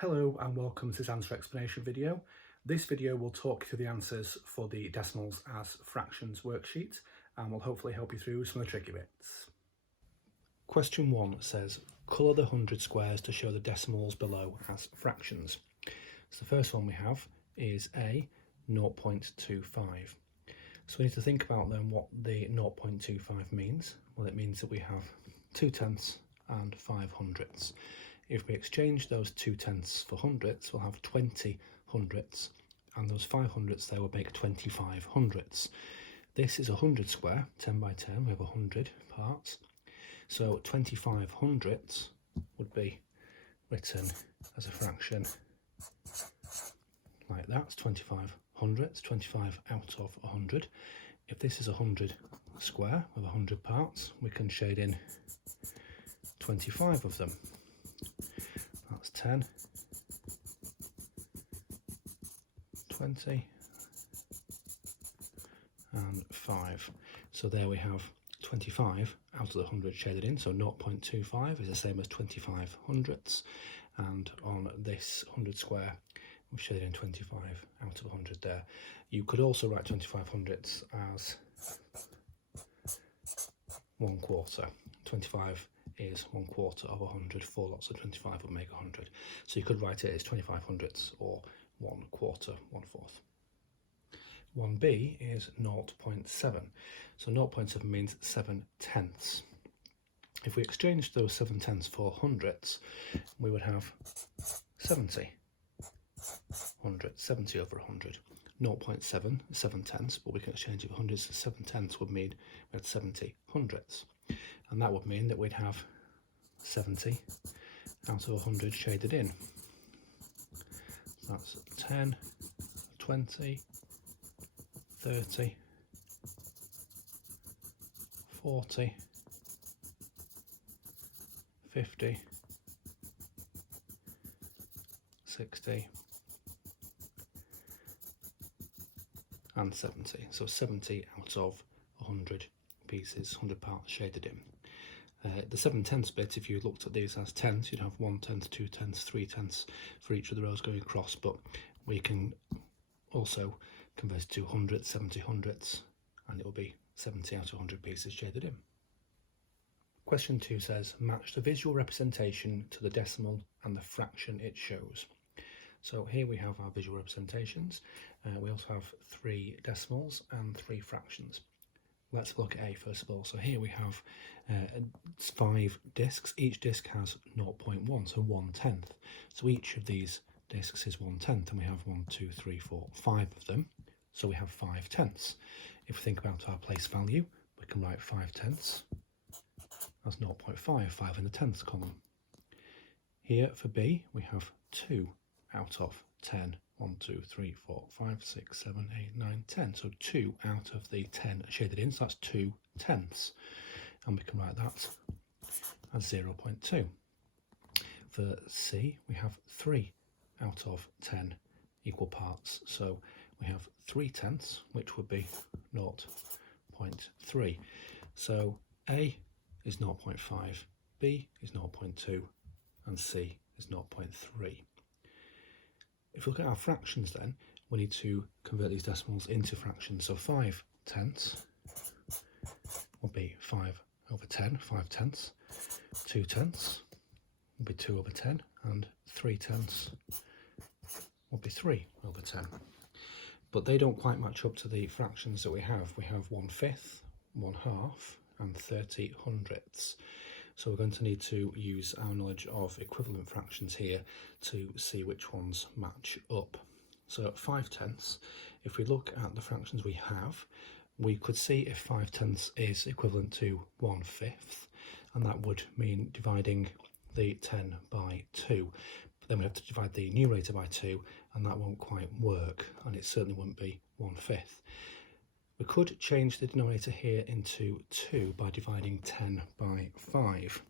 Hello and welcome to this answer explanation video. This video will talk you through the answers for the decimals as fractions worksheet and will hopefully help you through some of the tricky bits. Question 1 says, colour the 100 squares to show the decimals below as fractions. So the first one we have is A, 0.25. So we need to think about then what the 0.25 means. Well, it means that we have 2 tenths and 5 hundredths. If we exchange those 2 tenths for hundredths, we'll have 20 hundredths, and those 5 hundredths there will make 25 hundredths. This is a 100 square, 10 by 10, we have 100 parts. So 25 hundredths would be written as a fraction like that. It's 25 hundredths, 25 out of 100. If this is a 100 square with 100 parts, we can shade in 25 of them. That's 10, 20, and 5. So there we have 25 out of the 100 shaded in, so 0.25 is the same as 25 hundredths, and on this 100 square we've shaded in 25 out of 100 there. You could also write 25 hundredths as 1/4. 25 is 1/4 of 100, 4 lots of 25 would make 100. So you could write it as 25 hundredths or 1/4, 1/4. 1b is 0.7. So 0.7 means 7 tenths. If we exchange those 7 tenths for hundredths, we would have 70 hundredths, 70 over 100. 0.7 is 7 tenths, but we can exchange it for hundreds. 7 tenths would mean we had 70 hundredths. And that would mean that we'd have 70 out of 100 shaded in. So that's 10, 20, 30, 40, 50, 60, and 70. So 70 out of 100 pieces, 100 parts shaded in. The 7 tenths bit, if you looked at these as tenths, you'd have 1 tenth, 2 tenths, 3 tenths for each of the rows going across, but we can also convert it to hundredths, 70 hundredths, and it will be 70 out of 100 pieces shaded in. Question 2 says, match the visual representation to the decimal and the fraction it shows. So here we have our visual representations. We also have 3 decimals and 3 fractions. Let's look at A first of all. So here we have 5 discs. Each disc has 0.1, so 1/10. So each of these discs is 1/10, and we have 1, 2, 3, 4, 5 of them. So we have 5 tenths. If we think about our place value, we can write 5 tenths as 0.5, 5 in the tenths column. Here for B, we have 2 out of 10. 1, 2, 3, 4, 5, 6, 7, 8, 9, 10. So 2 out of the 10 shaded in, so that's 2 tenths. And we can write that as 0.2. For C, we have 3 out of 10 equal parts. So we have 3 tenths, which would be 0.3. So A is 0.5, B is 0.2, and C is 0.3. If we look at our fractions then, we need to convert these decimals into fractions. So 5 tenths will be 5 over 10, 5 tenths. 2 tenths will be 2 over 10, and 3 tenths will be 3 over 10. But they don't quite match up to the fractions that we have. We have 1/5, 1/2, and 30 hundredths. So we're going to need to use our knowledge of equivalent fractions here to see which ones match up. So at 5 tenths, if we look at the fractions we have, we could see if 5 tenths is equivalent to 1/5, and that would mean dividing the 10 by 2. But then we have to divide the numerator by 2, and that won't quite work, and it certainly wouldn't be 1/5. We could change the denominator here into 2 by dividing 10 by 5.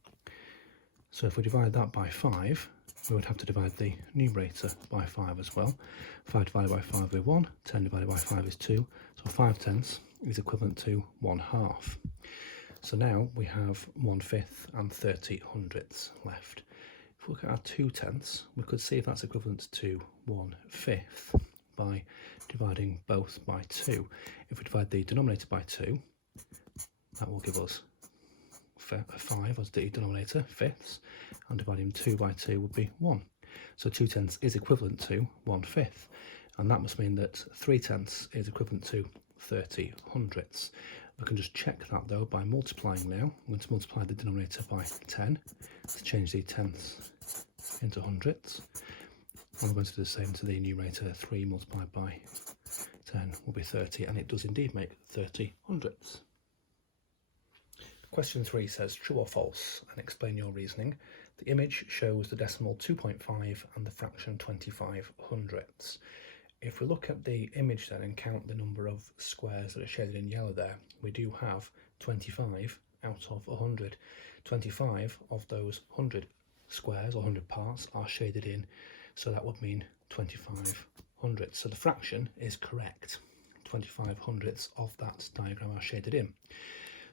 So if we divide that by 5, we would have to divide the numerator by 5 as well. 5 divided by 5 is 1, 10 divided by 5 is 2, so 5 tenths is equivalent to 1/2. So now we have 1/5 and 30 hundredths left. If we look at our 2/10, we could see if that's equivalent to 1/5 by dividing both by 2. If we divide the denominator by 2, that will give us 5 as the denominator, fifths, and dividing 2 by 2 would be 1. So 2/10 is equivalent to 1/5, and that must mean that 3/10 is equivalent to 30 hundredths. We can just check that though by multiplying now. I'm going to multiply the denominator by 10 to change the tenths into hundredths. And we're going to do the same to the numerator. 3 multiplied by 10 will be 30, and it does indeed make 30 hundredths. Question 3 says true or false, and explain your reasoning. The image shows the decimal 2.5 and the fraction 25 hundredths. If we look at the image then and count the number of squares that are shaded in yellow there, we do have 25 out of 100. 25 of those 100 squares or 100 parts are shaded in, so that would mean 25 hundredths. So the fraction is correct. 25 hundredths of that diagram are shaded in.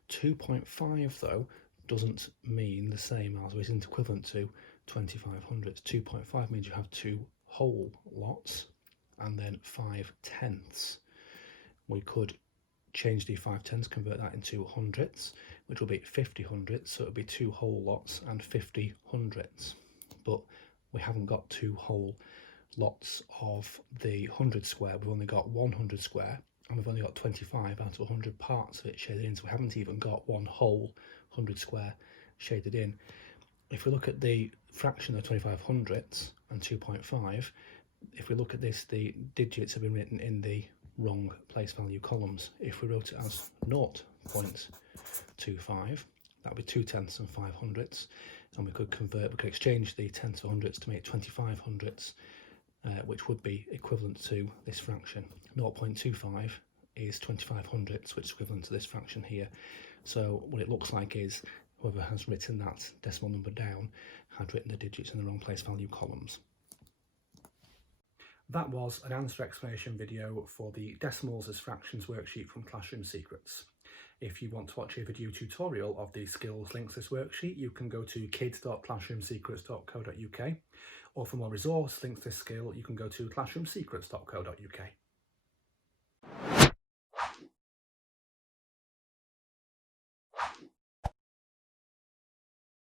2.5 though doesn't mean the same as, or isn't equivalent to 25 hundredths. 2.5 means you have 2 whole lots and then 5/10. We could change the 5/10, convert that into hundredths, which will be 50 hundredths, so it would be 2 whole lots and 50 hundredths. But we haven't got 2 whole lots of the 100 square, we've only got 100 square, and we've only got 25 out of 100 parts of it shaded in, so we haven't even got 1 whole 100 square shaded in. If we look at the fraction of 25 hundredths and 2.5, if we look at this, the digits have been written in the wrong place value columns. If we wrote it as 0.25, that would be 2/10 and 5 hundredths, and we could exchange the tenths for hundredths to make 25 hundredths, which would be equivalent to this fraction. 0.25 is 25 hundredths, which is equivalent to this fraction here. So what it looks like is whoever has written that decimal number down had written the digits in the wrong place value columns. That was an answer explanation video for the Decimals as Fractions worksheet from Classroom Secrets. If you want to watch a video tutorial of the skills linked to this worksheet, you can go to kids.classroomsecrets.co.uk, or for more resource links to this skill, you can go to classroomsecrets.co.uk.